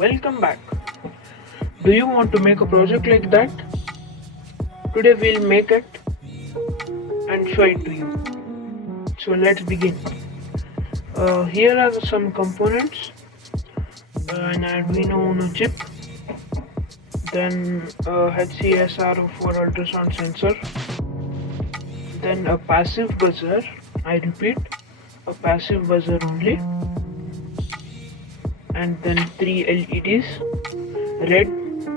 Welcome back. Do you want to make a project like that? Today we'll make it and show it to you. So let's begin. Here are some components. An Arduino Uno chip, then a HCSR for ultrasound sensor, then a passive buzzer, I repeat, a passive buzzer only, and then 3 LEDs, red,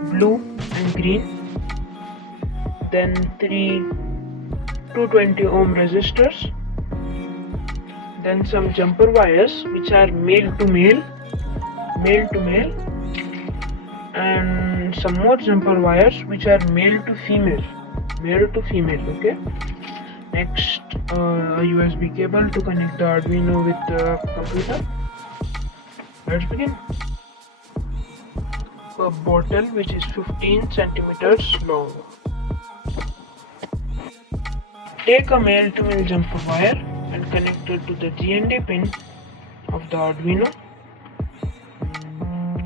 blue and green, then 3 220 ohm resistors, then some jumper wires which are male to male, and some more jumper wires which are male to female, okay. Next, a USB cable to connect the Arduino with the computer. Let's begin. A bottle which is 15 centimeters long. Take a male to male jumper wire and connect it to the GND pin of the Arduino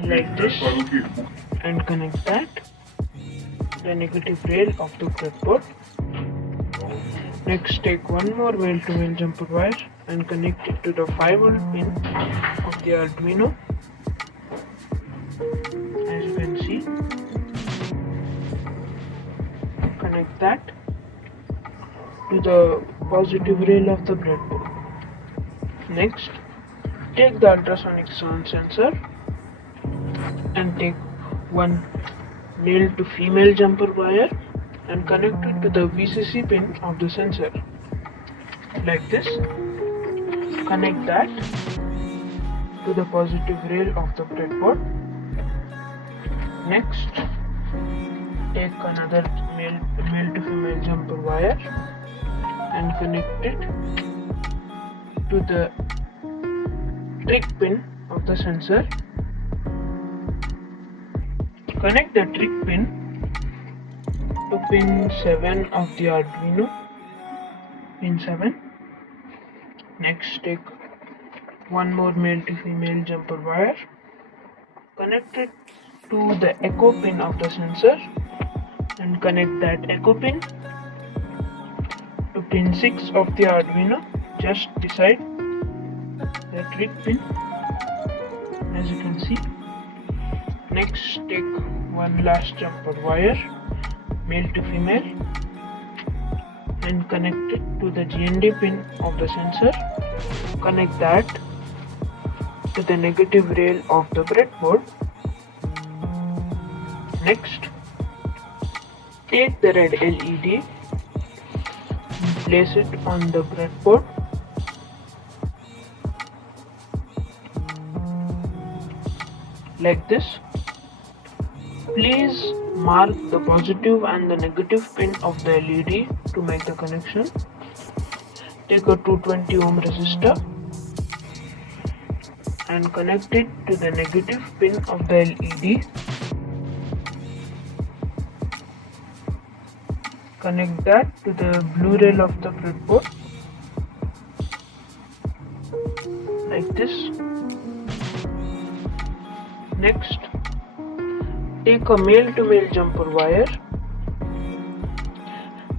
like this, and connect that to the negative rail of the breadboard. Next, take one more male to male jumper wire and connect it to the 5V pin of the Arduino, as you can see. Connect that to the positive rail of the breadboard. Next, take the ultrasonic sound sensor and take one male to female jumper wire and connect it to the VCC pin of the sensor like this. Connect that to the positive rail of the breadboard. Next, take another male to female jumper wire and connect it to the trick pin of the sensor. Connect the trick pin to pin 7 of the Arduino, pin 7. Next, take one more male to female jumper wire, connect it to the echo pin of the sensor and connect that echo pin to pin 6 of the Arduino, just beside the trick pin, as you can see. Next, take one last jumper wire, male to female, and connect it to the GND pin of the sensor. Connect that to the negative rail of the breadboard. Next, take the red LED and place it on the breadboard. Like this. Please mark the positive and the negative pin of the LED to make the connection. Take a 220 ohm resistor and connect it to the negative pin of the LED. Connect that to the blue rail of the breadboard like this. Next, take a male to male jumper wire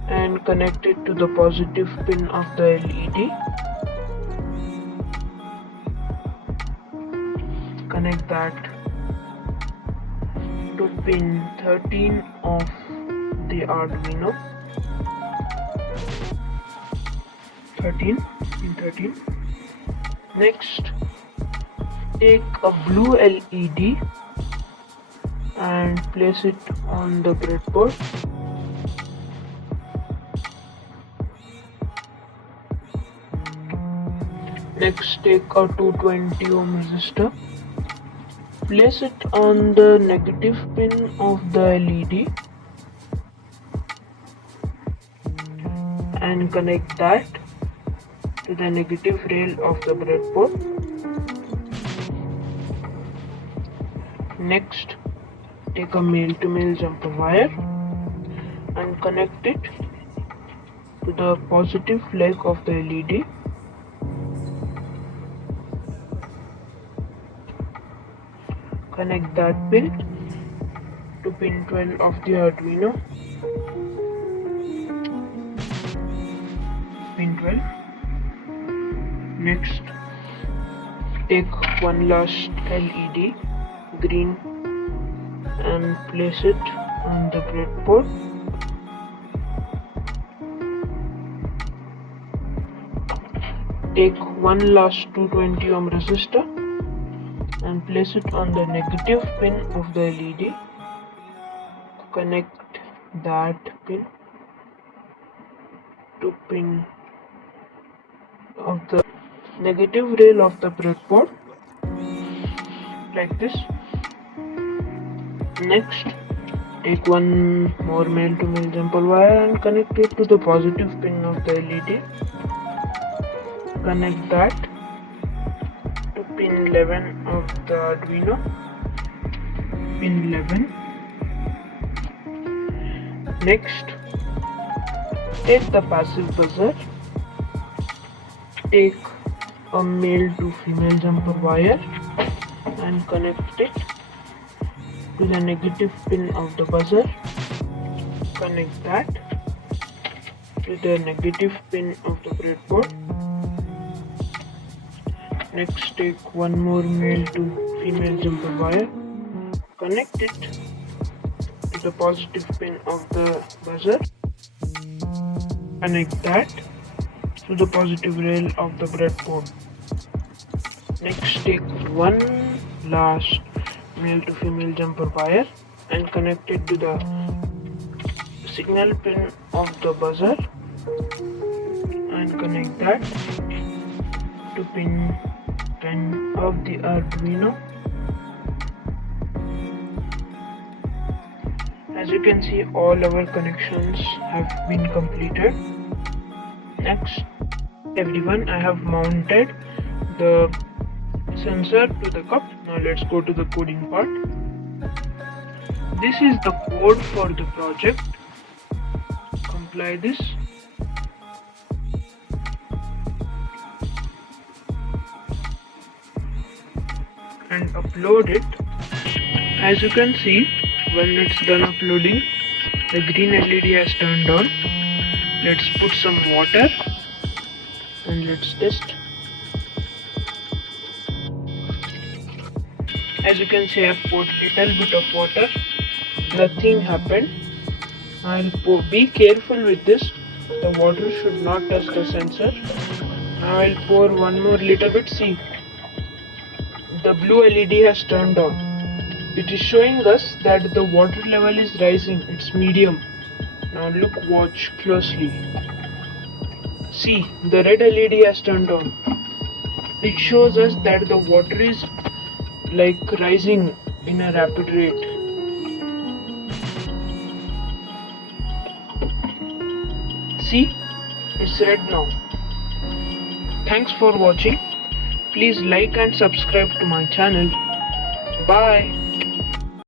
and connect it to the positive pin of the LED. Connect that to pin 13 of the Arduino. Pin 13. Next, take a blue LED and place it on the breadboard. Next, take a 220 ohm resistor, place it on the negative pin of the LED and connect that to the negative rail of the breadboard. Next, take a male to male jumper wire and connect it to the positive leg of the LED. connect that pin to pin 12 of the Arduino. Pin 12. Next, take one last LED, green, and place it on the breadboard. Take one last 220 ohm resistor and place it on the negative pin of the LED. Connect that pin to pin of the negative rail of the breadboard, like this. Next, take one more male-to-male jumper wire and connect it to the positive pin of the LED. Connect that to pin 11 of the Arduino. Pin 11. Next, take the passive buzzer. Take a male to female jumper wire and connect it to the negative pin of the buzzer. Connect that to the negative pin of the breadboard. Next, take one more male to female jumper wire. Connect it to the positive pin of the buzzer. Connect that to the positive rail of the breadboard. Next, take one last male to female jumper wire and connect it to the signal pin of the buzzer and connect that to pin 10 of the Arduino. As you can see, all our connections have been completed. Next, everyone, I have mounted the sensor to the cup. Now let's go to the coding part. This is the code for the project. Compile this. And upload it. As you can see, when it's done uploading, the green LED has turned on. Let's put some water and let's test. As you can see, I have poured little bit of water. Nothing happened. Be careful with this. The water should not touch the sensor. Now I'll pour one more little bit. See, the blue LED has turned on. It is showing us that the water level is rising. It's medium. Now look, watch closely. See, the red LED has turned on. It shows us that the water is like rising in a rapid rate. See, it's red now. Thanks for watching. Please like and subscribe to my channel. Bye.